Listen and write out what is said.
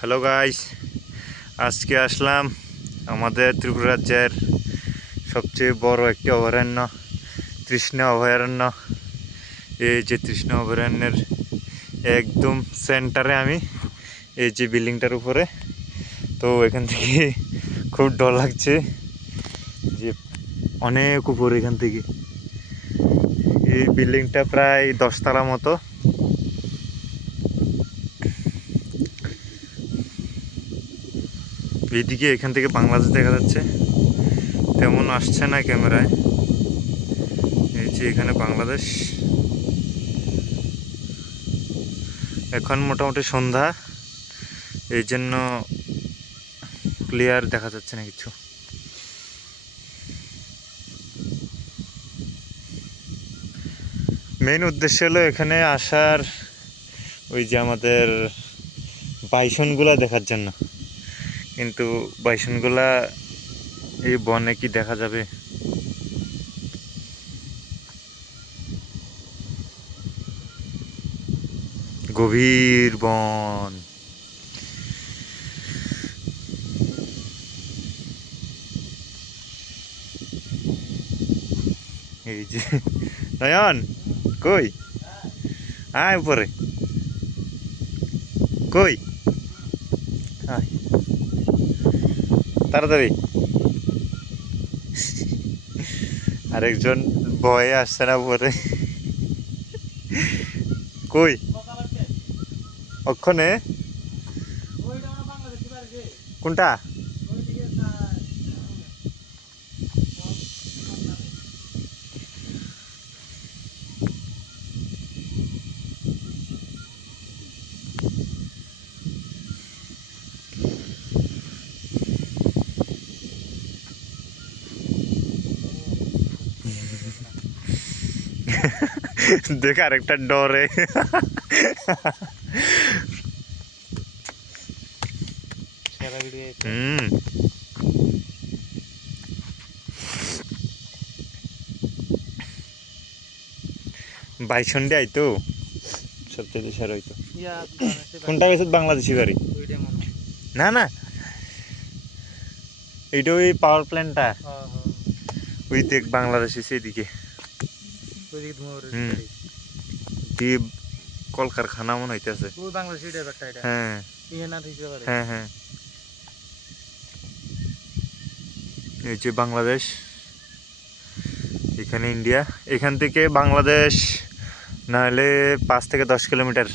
Hello guys, আজকে আসলাম আমাদের ত্রিপুরা রাজ্যের সবচেয়ে বড় একটি অভয়ারণ্য তৃষ্ণা অভয়ারণ্য। এই যে তৃষ্ণা অভয়ারণ্যের একদম সেন্টারে আমি, এই যে বিল্ডিংটার উপরে। তো এখান থেকে খুব ডর লাগছে যে অনেক উপর এখান থেকে। এই বিল্ডিংটা প্রায় 10 তলা মতো। এইদিকে এখান থেকে বাংলাদেশ দেখা যাচ্ছে, তেমন আসছে না ক্যামেরায়। এই যে এখানে বাংলাদেশ। এখন মোটামুটি সন্ধ্যা, এই জন্য ক্লিয়ার দেখা যাচ্ছে না কিছু। মেইন উদ্দেশ্য হলো এখানে আসার, ওই যে আমাদের বাইসনগুলা দেখার জন্য। কিন্তু বাইসনগুলা এই বনে কি দেখা যাবে? গভীর বন। এই যে নয়ন, কই আয় উপরে, কই আয় তাড়াতাড়ি। আরেকজন ভয়ে আসছে না উপরে। কই ওখানে কোনটা? দেখ আরেকটা ডরে। হুম, বাইসন্ডে আইতো সবচেয়ে সেরা হইতো। কোনটা গেছে বাংলাদেশি বাড়ি? না না, এইটা ওই পাওয়ার প্ল্যান্টটা, ওই দেখ বাংলাদেশ সেদিকে। হুম, দিয়ে কলকারখানা মনে হইতেছে। হ্যাঁ হ্যাঁ হ্যাঁ, এই যে বাংলাদেশ, এখানে ইন্ডিয়া। এখান থেকে বাংলাদেশ নাহলে 5 থেকে 10 কিলোমিটার।